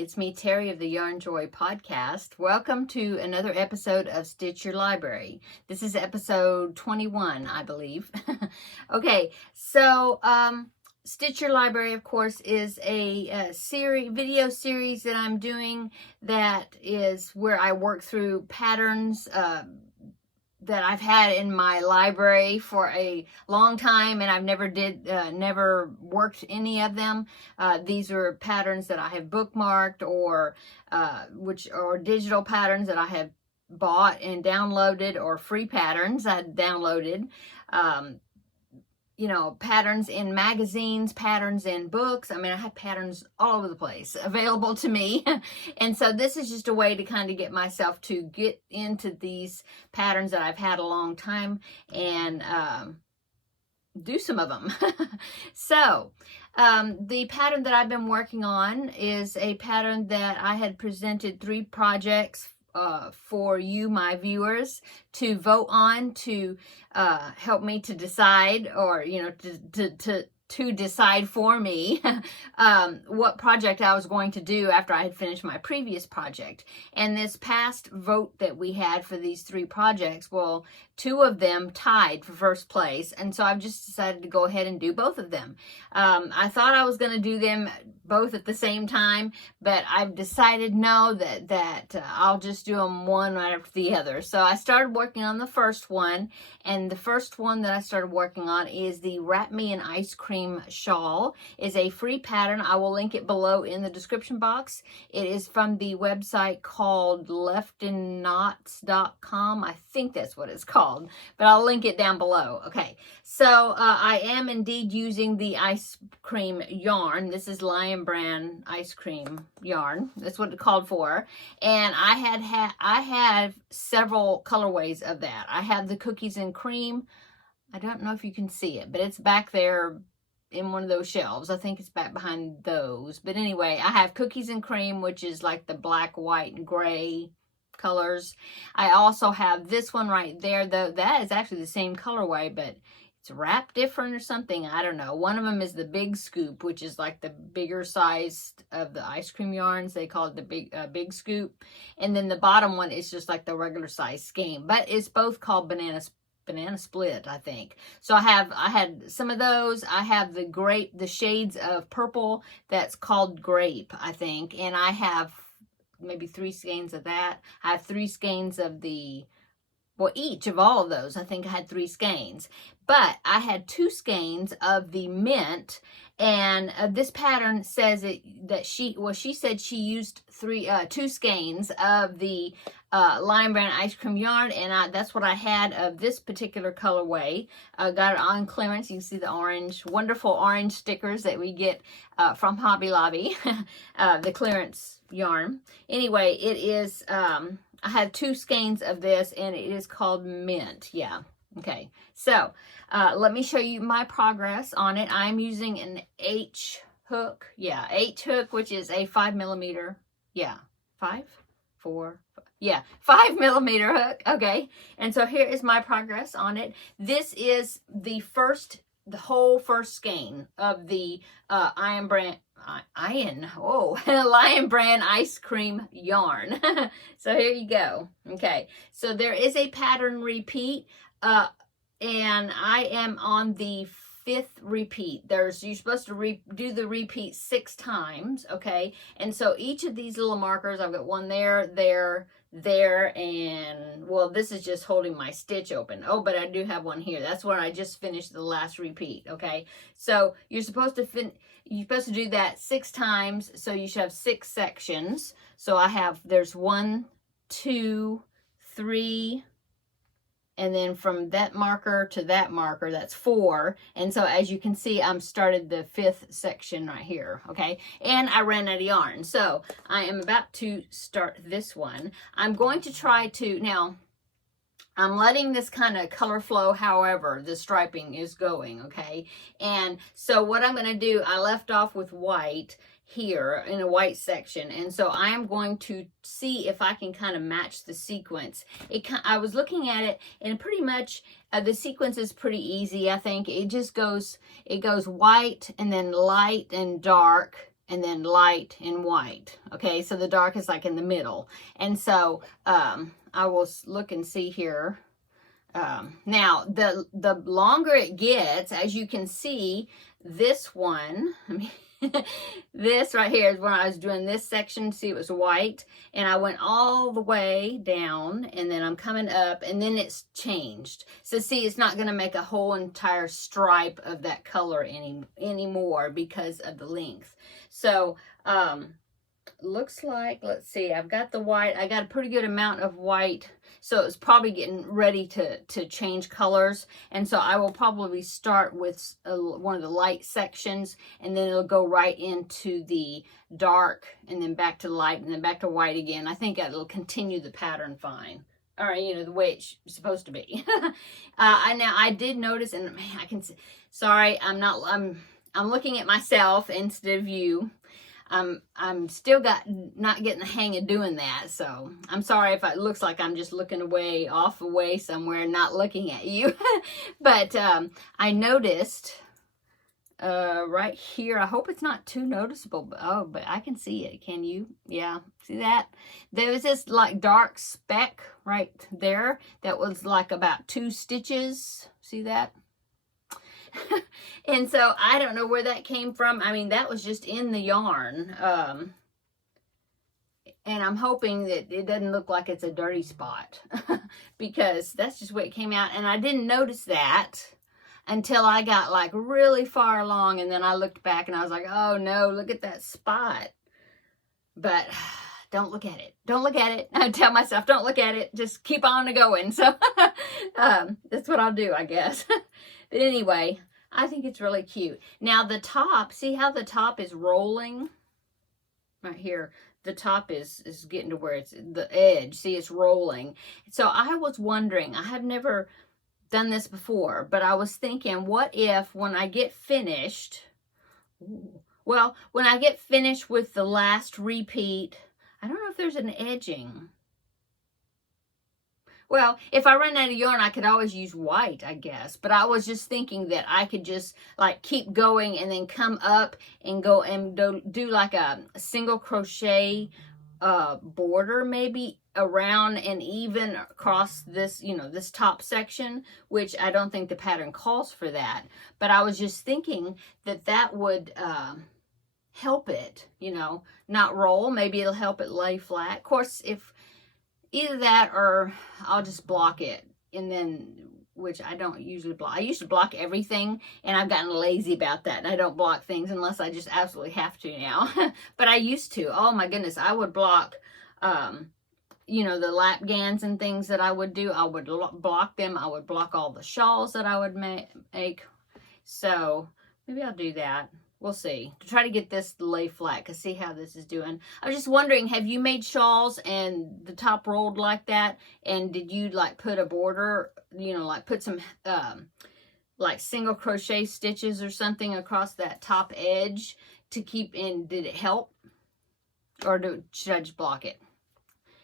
It's me, Terri of the Yarnjoy podcast. Welcome to another episode of Stitch Your Library. This is episode 21, I believe. Okay, so Stitch Your Library, of course, is a video series that I'm doing that is where I work through patterns that I've had in my library for a long time, and I've never worked any of them. These are patterns that I have bookmarked, or digital patterns that I have bought and downloaded, or free patterns I downloaded. Patterns in magazines, patterns in books. I mean, I have patterns all over the place available to me. And so this is just a way to kind of get myself to get into these patterns that I've had a long time and do some of them. So the pattern that I've been working on is a pattern that I had presented 3 projects for you, my viewers, to vote on, to help me to decide, or to decide for me what project I was going to do after I had finished my previous project. And this past vote that we had for these 3 projects, well, 2 of them tied for first place, and so I've just decided to go ahead and do both of them. I thought I was going to do them both at the same time, but I've decided no, that I'll just do them one right after the other. So I started working on the first one, and the first one that I started working on is the Wrap Me in Ice Cream Shawl. It's a free pattern. I will link it below in the description box. It is from the website called leftinknots.com. I think that's what it's called, but I'll link it down below. Okay, so I am indeed using the ice cream yarn. This is Lion Brand ice cream yarn. That's what it called for. And I have several colorways of that. I have the cookies and cream. I don't know if you can see it, but it's back there in one of those shelves. I think it's back behind those. But anyway, I have cookies and cream, which is like the black, white, and gray colors. I also have this one right there, though that is actually the same colorway, but it's wrapped different or something. I don't know. One of them is the Big Scoop, which is like the bigger size of the ice cream yarns. They call it the Big Scoop. And then the bottom one is just like the regular size skein. But it's both called Banana Split, I think. So I had some of those. I have the shades of purple that's called Grape, I think. And I have maybe 3 skeins of that. I have 3 skeins of each of all of those. I think I had 3 skeins. But I had 2 skeins of the mint, and this pattern says that she said she used 2 skeins of the Lion Brand ice cream yarn, and that's what I had of this particular colorway. Got it on clearance. You can see the wonderful orange stickers that we get from Hobby Lobby, the clearance yarn. Anyway, it is, I had 2 skeins of this, and it is called Mint. Yeah. Okay. So, let me show you my progress on it. I'm using an H hook. Yeah, H hook, which is a 5mm. Yeah, 5 millimeter hook. Okay. And so here is my progress on it. This is the whole first skein of the Lion Brand ice cream yarn. So here you go. Okay. So there is a pattern repeat, and I am on the 5th repeat. You're supposed to do the repeat 6 times. Okay. And so each of these little markers, I've got one there, and well, this is just holding my stitch open. Oh, but I do have one here. That's where I just finished the last repeat. Okay. So you're supposed to do that 6 times. So you should have 6 sections. So there's 1, 2, 3, and then from that marker to that marker, that's 4. And so as you can see, I'm started the 5th section right here, okay? And I ran out of yarn. So I am about to start this one. I'm going to try to, now, I'm letting this kind of color flow however the striping is going, okay? And so what I'm going to do, I left off with white here in a white section, and so I am going to see if I can kind of match the sequence. I was looking at it, and pretty much the sequence is pretty easy. I think it goes white and then light and dark and then light and white. Okay, so the dark is like in the middle. And so I will look and see here. Now, the longer it gets, as you can see, this one, I mean, this right here is when I was doing this section. See, it was white, and I went all the way down, and then I'm coming up, and then it's changed. So see, it's not going to make a whole entire stripe of that color anymore because of the length. So looks like, let's see, I've got the white. I got a pretty good amount of white, so it's probably getting ready to change colors. And so I will probably start with one of the light sections, and then it'll go right into the dark, and then back to light, and then back to white again. I think it'll continue the pattern fine. All right, you know, the way it's supposed to be. Now I did notice, and man, I can see, sorry, I'm looking at myself instead of you. I'm still not getting the hang of doing that, so I'm sorry if it looks like I'm just looking away somewhere, not looking at you. But I noticed right here, I hope it's not too noticeable, but I can see it. Can you? Yeah, see that? There was this like dark speck right there that was like about 2 stitches. See that? And so I don't know where that came from. I mean, that was just in the yarn. And I'm hoping that it doesn't look like it's a dirty spot because that's just what it came out. And I didn't notice that until I got like really far along, and then I looked back and I was like, oh no, look at that spot. But don't look at it. Don't look at it. I tell myself, don't look at it. Just keep on going. So that's what I'll do, I guess. But anyway, I think it's really cute. Now the top, see how the top is rolling? Right here, the top is getting to where it's the edge. See, it's rolling. So I was wondering, I have never done this before, but I was thinking, what if when I get finished, when I get finished with the last repeat, I don't know if there's an edging. Well, if I run out of yarn, I could always use white, I guess. But I was just thinking that I could just like keep going and then come up and go and do like a single crochet border maybe around and even across this, you know, this top section, which I don't think the pattern calls for that. But I was just thinking that that would help it, you know, not roll. Maybe it'll help it lay flat. Of course, if either that or I'll just block it, and then, which I don't usually block. I used to block everything, and I've gotten lazy about that. And I don't block things unless I just absolutely have to now. But I used to. Oh my goodness, I would block, you know, the lap gans and things that I would do. I would block them. I would block all the shawls that I would make. So maybe I'll do that. We'll see. To try to get this to lay flat, because see how this is doing. I was just wondering, have you made shawls and the top rolled like that? And did you like put a border, you know, like put some like single crochet stitches or something across that top edge to keep in? Did it help? Or should I just block it?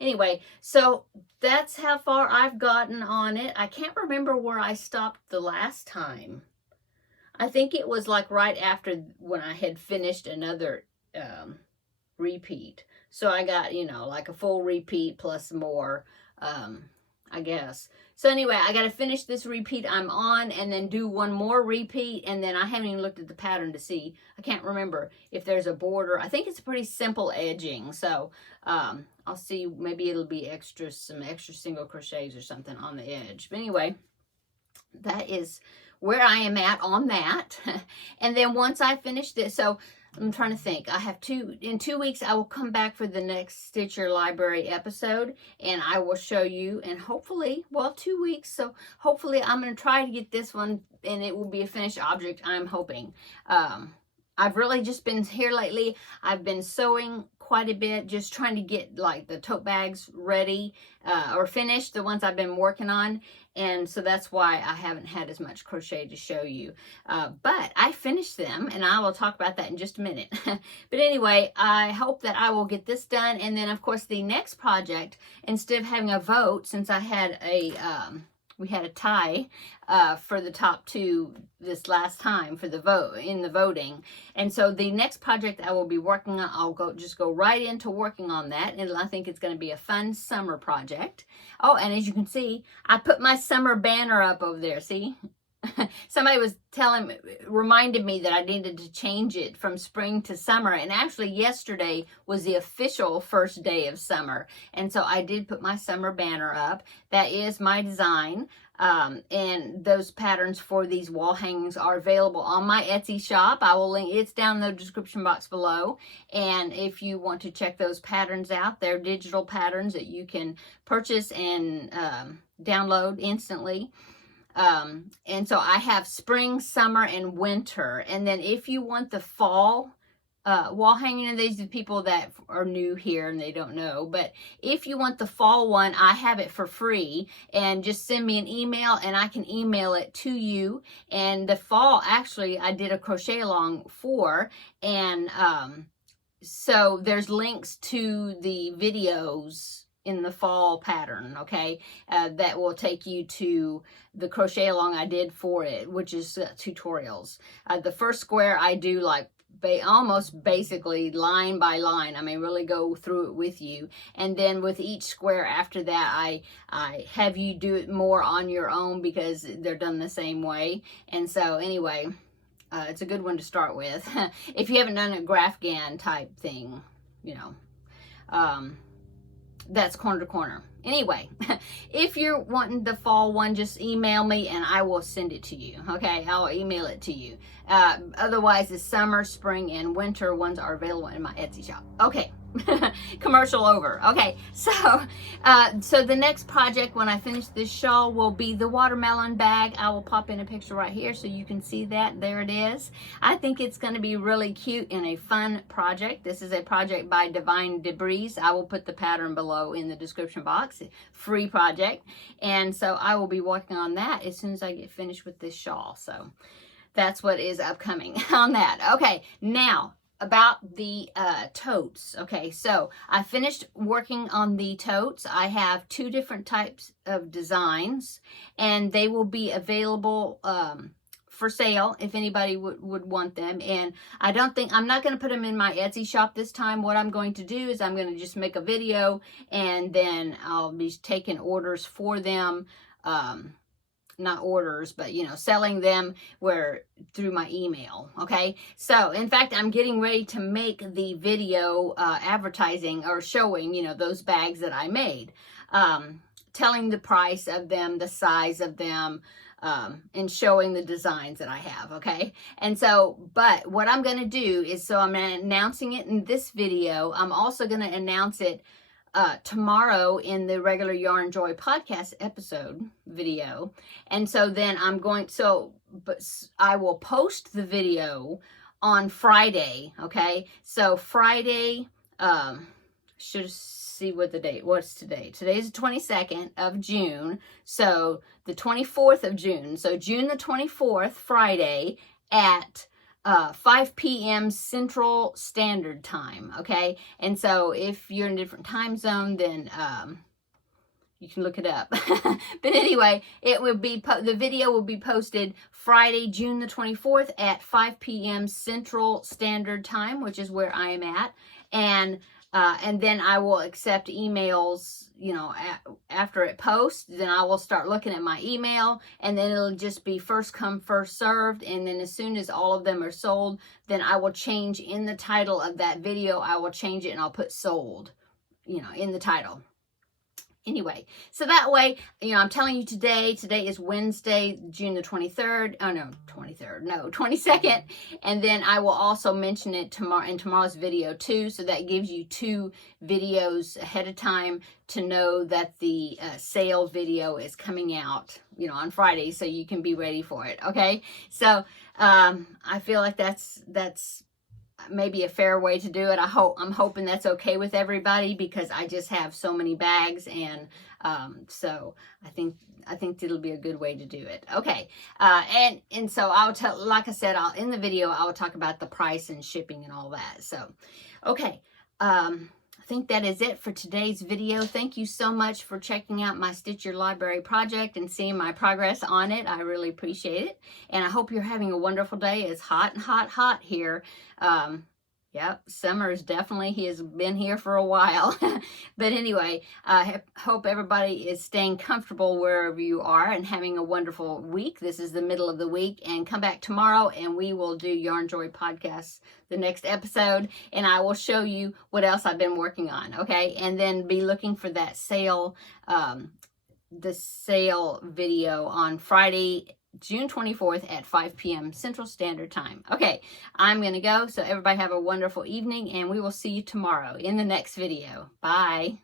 Anyway, so that's how far I've gotten on it. I can't remember where I stopped the last time. I think it was like right after when I had finished another repeat. So I got, you know, like a full repeat plus more, I guess. So anyway, I got to finish this repeat I'm on and then do one more repeat. And then I haven't even looked at the pattern to see. I can't remember if there's a border. I think it's pretty simple edging. So I'll see. Maybe it'll be some extra single crochets or something on the edge. But anyway, that is where I am at on that. And then once I finish this, so I'm trying to think, I have in 2 weeks, I will come back for the next Stitch Your Library episode, and I will show you, and hopefully, well, 2 weeks, so hopefully I'm going to try to get this one, and it will be a finished object, I'm hoping. I've really just been here lately. I've been sewing quite a bit, just trying to get like the tote bags ready or finished, the ones I've been working on. And so that's why I haven't had as much crochet to show you. But I finished them, and I will talk about that in just a minute. But anyway, I hope that I will get this done. And then, of course, the next project, instead of having a vote, since I had a we had a tie for the top two this last time for the voting. And so the next project I will be working on, I'll go right into working on that, and I think it's going to be a fun summer project. Oh, and as you can see, I put my summer banner up over there. See? Somebody was reminded me that I needed to change it from spring to summer, and actually yesterday was the official first day of summer, and so I did put my summer banner up. That is my design, and those patterns for these wall hangings are available on my Etsy shop. I will link, it's down in the description box below, and if you want to check those patterns out, they're digital patterns that you can purchase and download instantly. And so I have spring, summer, and winter. And then if you want the fall wall hanging, and these are people that are new here and they don't know, but if you want the fall one, I have it for free, and just send me an email and I can email it to you. And the fall, actually, I did a crochet along for, and so there's links to the videos in the fall pattern, okay, that will take you to the crochet along I did for it, which is tutorials. The first square I do like almost basically line by line. I mean, really go through it with you, and then with each square after that, I have you do it more on your own because they're done the same way. And so anyway, it's a good one to start with if you haven't done a Grafghan type thing, you know. That's corner to corner. Anyway, if you're wanting the fall one, just email me and I will send it to you. Okay, I'll email it to you. Otherwise, the summer, spring, and winter ones are available in my Etsy shop. Okay, commercial over. Okay, so the next project when I finish this shawl will be the watermelon bag. I will pop in a picture right here so you can see that. There it is. I think it's going to be really cute and a fun project. This is a project by Divine Debris. I will put the pattern below in the description box. Free project. And so I will be working on that as soon as I get finished with this shawl. So that's what is upcoming on that. Okay, now about the totes. Okay, so I finished working on the totes. I have two different types of designs, and they will be available for sale if anybody would want them. And I'm not going to put them in my Etsy shop this time. What I'm going to do is I'm going to just make a video, and then I'll be taking orders for them. Not orders, but selling them through my email. Okay, so in fact, I'm getting ready to make the video advertising or showing those bags that I made, telling the price of them, the size of them, and showing the designs that I have. Okay, and so, but what I'm going to do is, so I'm announcing it in this video. I'm also going to announce it tomorrow in the regular Yarnjoy podcast episode video. And so then but I will post the video on Friday. Okay, so Friday, should see what the date, what's today? Today's the 22nd of June. So the 24th of June. So June the 24th, Friday at 5 p.m. Central Standard Time, okay? And so if you're in a different time zone, then you can look it up. But anyway, it will be the video will be posted Friday, June the 24th at 5 p.m. Central Standard Time, which is where I am at. And then I will accept emails, after it posts. Then I will start looking at my email, and then it'll just be first come, first served. And then as soon as all of them are sold, then I will change in the title of that video. I will change it and I'll put sold, in the title. Anyway, so that way, I'm telling you today is Wednesday, June the 23rd. Oh, no, 23rd. No, 22nd. And then I will also mention it tomorrow in tomorrow's video too. So that gives you 2 videos ahead of time to know that the sale video is coming out, on Friday, so you can be ready for it. Okay. So, I feel like that's maybe a fair way to do it. I'm hoping that's okay with everybody, because I just have so many bags, and so I think it'll be a good way to do it. Okay, and so I'll tell, like I said, in the video I will talk about the price and shipping and all that. So, okay, I think that is it for today's video. Thank you so much for checking out my Stitch Your Library project and seeing my progress on it. I really appreciate it. And I hope you're having a wonderful day. It's hot and hot, hot here. Yep, summer is definitely, he has been here for a while. But anyway, I hope everybody is staying comfortable wherever you are and having a wonderful week. This is the middle of the week, and come back tomorrow and we will do Yarnjoy podcasts, the next episode, and I will show you what else I've been working on, okay? And then be looking for that sale, the sale video on Friday, June 24th at 5 p.m. Central Standard Time. Okay, I'm going to go. So everybody have a wonderful evening, and we will see you tomorrow in the next video. Bye.